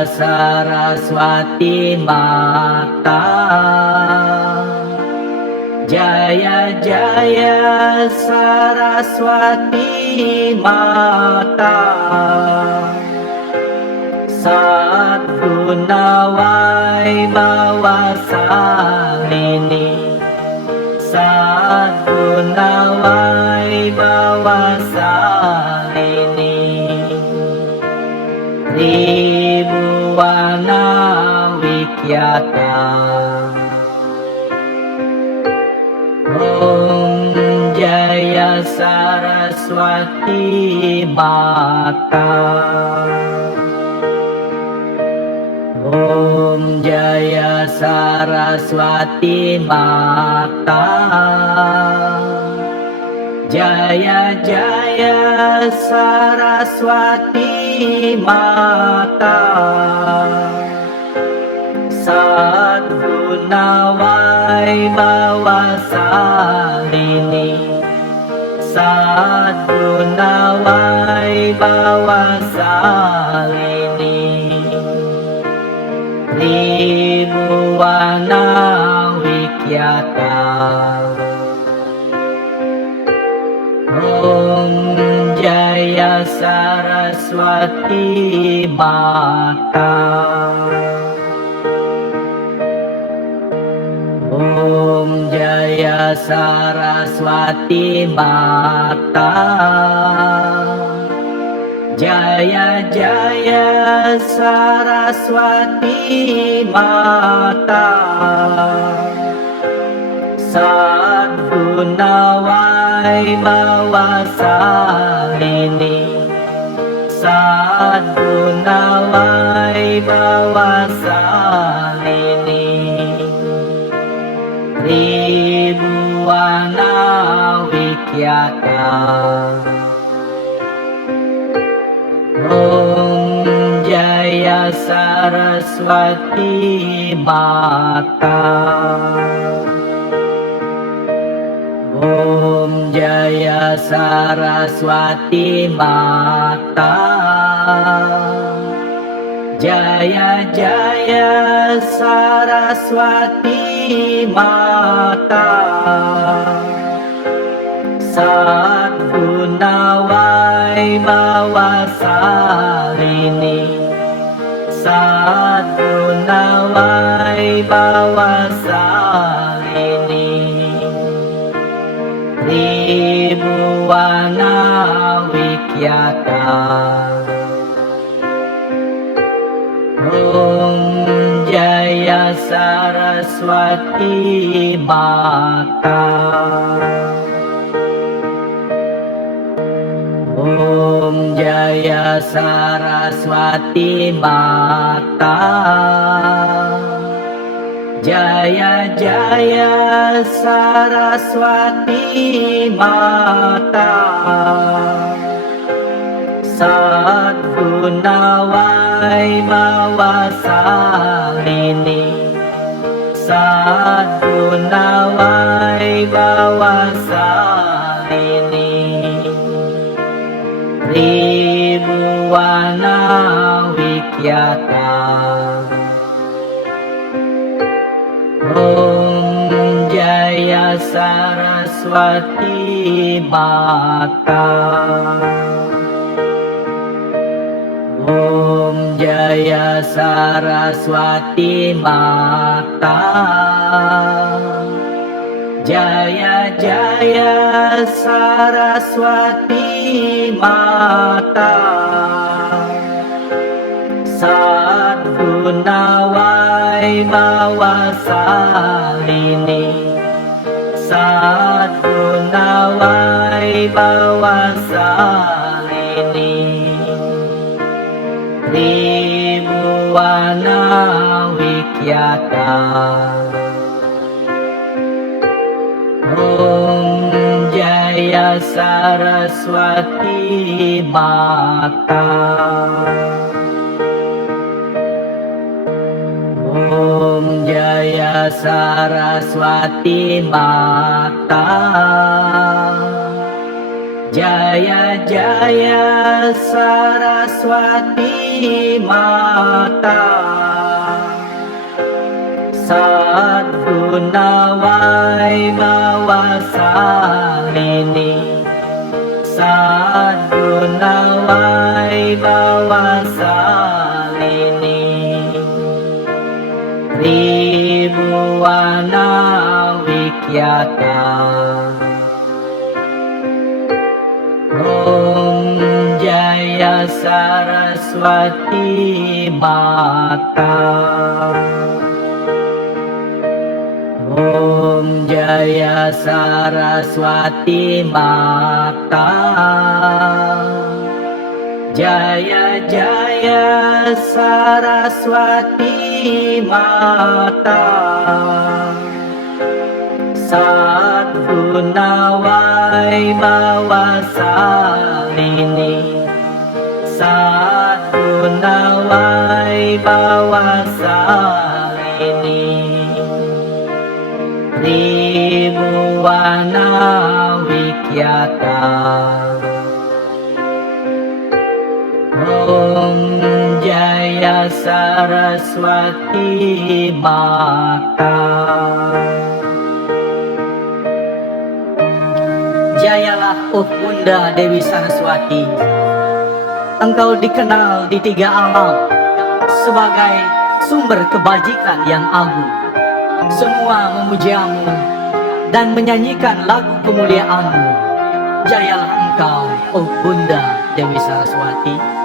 Jaya Saraswati Mata, Jaya Jaya Saraswati Mata, Sadguna Vaibhava Salini, Sadguna Vaibhava Salini, Tribhuwana Vikyata. Om Jaya Saraswati Mata, Om Jaya Saraswati Mata, Jaya Jaya Saraswati Mata, Sadguna Vaibhava Salini, Sadguna Vaibhava Salini, Tribhuwana Vikyata. Om Jaya Saraswati Mata, Om Jaya Saraswati Mata, Jaya Jaya Saraswati Mata, Sadguna Vaibhava Salini, Sadguna Vaibhava Salini, Tribhuwana Vikyata. Om Jaya Saraswati Mata, Om Jaya Saraswati Mata, Jaya Jaya Saraswati Mata, Sadguna Vaibhava Salini, Sadguna Vaibhava Salini, Tribhuwana Vikyata. Om Jaya Saraswati Mata, Om Jaya Saraswati Mata, Jaya Jaya Saraswati Mata, Sadguna Vaibhava Salini, Sadguna Vaibhava Salini, Tribhuwana Vikyata. Om Jaya Saraswati Mata, Om Jaya Saraswati Mata, Jaya Jaya Saraswati Mata, Sadguna Vaibhava Salini, Sadguna Vaibhava Salini, Tribhuwana Vikyata. Om Jaya Saraswati Mata, Om Jaya Saraswati Mata, Jaya Jaya Saraswati Mata, Sadguna Vaibhava Salini, Sadguna Vaibhava Salini, Tribhuwana Vikyata. Om Jaya Saraswati Mata, Om Jaya Saraswati Mata, Jaya Jaya Saraswati Mata, Sadguna Vaibhava Salini, Sadguna Vaibhava Salini, Tribhuwana Vikyata. Om Jaya Saraswati Mata. Jayalah, oh Bunda Dewi Saraswati, Engkau dikenal di tiga alam sebagai sumber kebajikan yang agung. Semua memujiamu dan menyanyikan lagu kemuliaanmu. Jayalah Engkau, oh Bunda Dewi Saraswati.